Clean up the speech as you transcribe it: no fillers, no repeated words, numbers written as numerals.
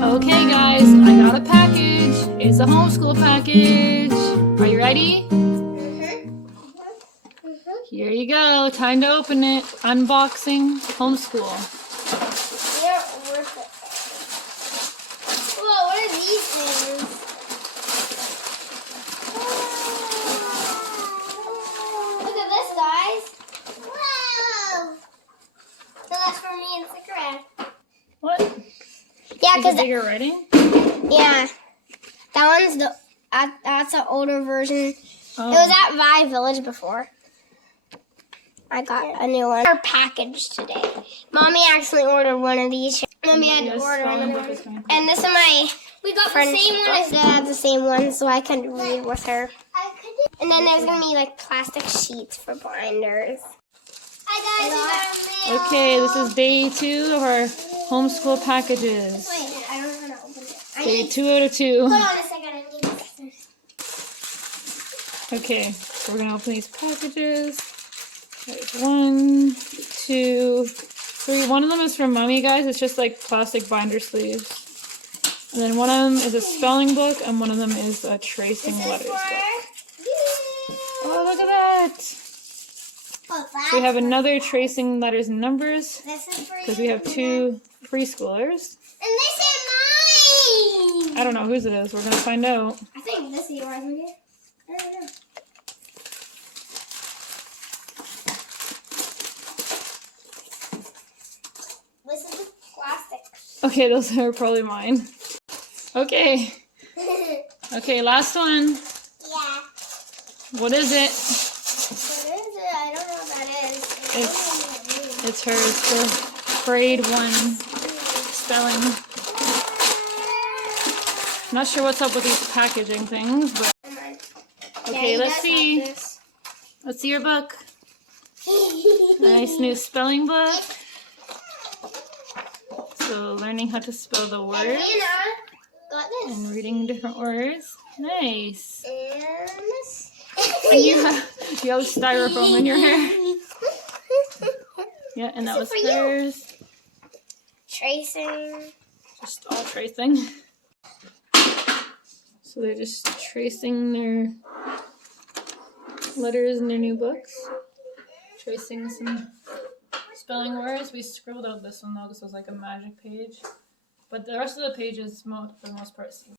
Okay guys, I got a package. It's a homeschool package. Are you ready? Here you go. Time to open it. Unboxing homeschool. They aren't worth it. Whoa, what are these things? Look at this, guys. Wow. So that's for me and Cigarette. What? Yeah, Is it bigger writing? yeah, that one's that's an older version. Oh. It was at Vi Village before. I got a new one. Our package today. Mommy actually ordered one of these. Mommy had to order another one. And this is my. We got the same one. I had the same one, so I couldn't read with her. And then there's gonna be like plastic sheets for binders. Hi guys. Okay, this is day 2 of our homeschool packages. Wait, I don't know how to open it. Day 2 out of 2. Hold on a second. I need this. Okay, so we're gonna open these packages. There's 1, 2, 3. One of them is from Mommy, guys. It's just like plastic binder sleeves. And then one of them is a spelling book, and one of them is a tracing letters book. Oh, look at that! Oh, So we have another tracing letters and numbers, because we have 2 preschoolers. And this is mine! I don't know whose it is. We're going to find out. I think this is yours, maybe. I don't know. This is the plastic. Okay, those are probably mine. Okay. Okay, last one. Yeah. What is it? What is it? I don't know what that is. It's hers, the grade 1 spelling. Not sure what's up with these packaging things, but okay, let's see. Let's see your book. Nice new spelling book. So learning how to spell the words and reading different words. Nice. And you have styrofoam in your hair. Yeah, and that was hers. Tracing. Just all tracing. So they're just tracing their letters in their new books. Tracing some spelling words. We scribbled out this one though. This was like a magic page. But the rest of the pages, for the most part, seem